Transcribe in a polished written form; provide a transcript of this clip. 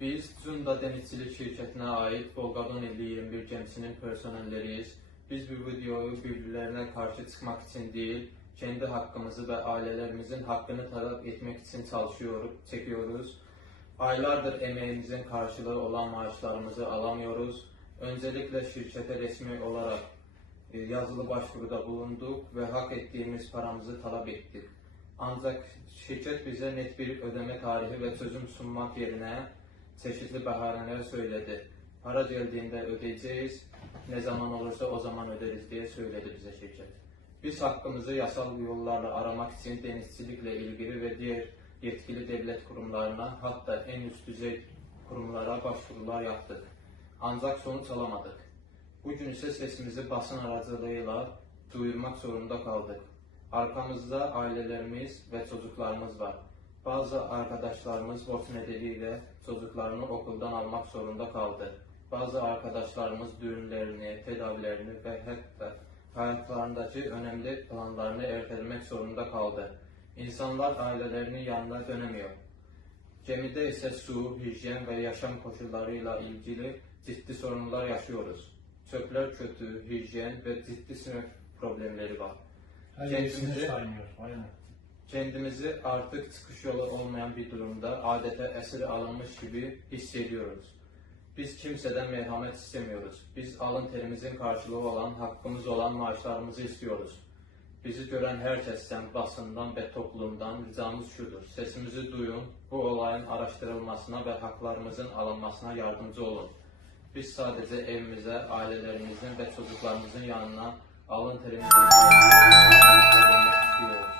Biz Cunda Denizçilik şirkətinə ait Volqadon 5021 gəmisinin personelleriyiz. Biz bu videoyu birbirlerine karşı çıkmak için değil, kendi hakkımızı ve ailelerimizin hakkını talep etmek için çekiyoruz. Aylardır emeğimizin karşılığı olan maaşlarımızı alamıyoruz. Öncelikle şirkete resmi olarak yazılı başvuruda bulunduk ve hak ettiğimiz paramızı talep ettik. Ancak şirket bize net bir ödeme tarihi ve çözüm sunmak yerine çeşitli bahaneler söyledi. Para geldiğinde ödeyeceğiz, ne zaman olursa o zaman öderiz diye söyledi bize şirket. Biz hakkımızı yasal yollarla aramak için denizcilikle ilgili ve diğer yetkili devlet kurumlarına, hatta en üst düzey kurumlara başvurular yaptık. Ancak sonuç alamadık. Bugün ise sesimizi basın aracılığıyla duyurmak zorunda kaldık. Arkamızda ailelerimiz ve çocuklarımız var. Bazı arkadaşlarımız borç nedeniyle çocuklarını okuldan almak zorunda kaldı. Bazı arkadaşlarımız düğünlerini, tedavilerini ve hatta hayatlarındaki önemli planlarını ertelemek zorunda kaldı. İnsanlar ailelerinin yanına dönemiyor. Gemide ise su, hijyen ve yaşam koşullarıyla ilgili ciddi sorunlar yaşıyoruz. Çöpler kötü, hijyen ve ciddi sınıf problemleri var. Kendimizi artık çıkış yolu olmayan bir durumda adeta esir alınmış gibi hissediyoruz. Biz kimseden merhamet istemiyoruz. Biz alın terimizin karşılığı olan, hakkımız olan maaşlarımızı istiyoruz. Bizi gören herkesten, basından ve toplumdan ricamız şudur: sesimizi duyun, bu olayın araştırılmasına ve haklarımızın alınmasına yardımcı olun. Biz sadece evimize, ailelerimizin ve çocuklarımızın yanına alın terimizin karşılığını istiyoruz.